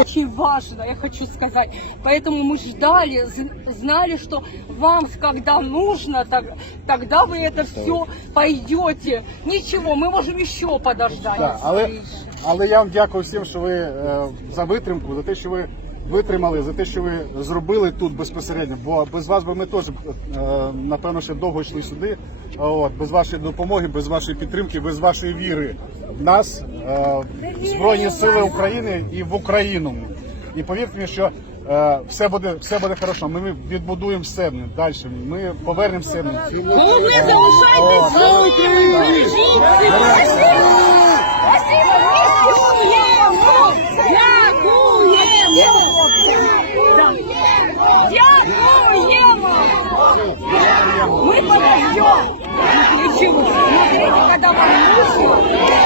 Очень важно, я хочу сказать. Поэтому мы ждали, з- знали, что вам, когда нужно, так- тогда вы это все пойдете. Ничего, мы можем еще подождать. Так, але, але я вам дякую всім, що ви е, за витримку, за те, що ви витримали, за те, що ви зробили тут безпосередньо. Бо без вас би ми теж е, напевно ще довго йшли сюди. От без вашої допомоги, без вашої підтримки, без вашої віри в нас, е, в Збройні Сили України і в Україну. І повірте мені, що е, все буде все буде хорошо. Ми відбудуємо все далі. Ми повернемо все. Головне! Дякуємо! Мы подождем! Ничего, смотрите, когда вам нужно.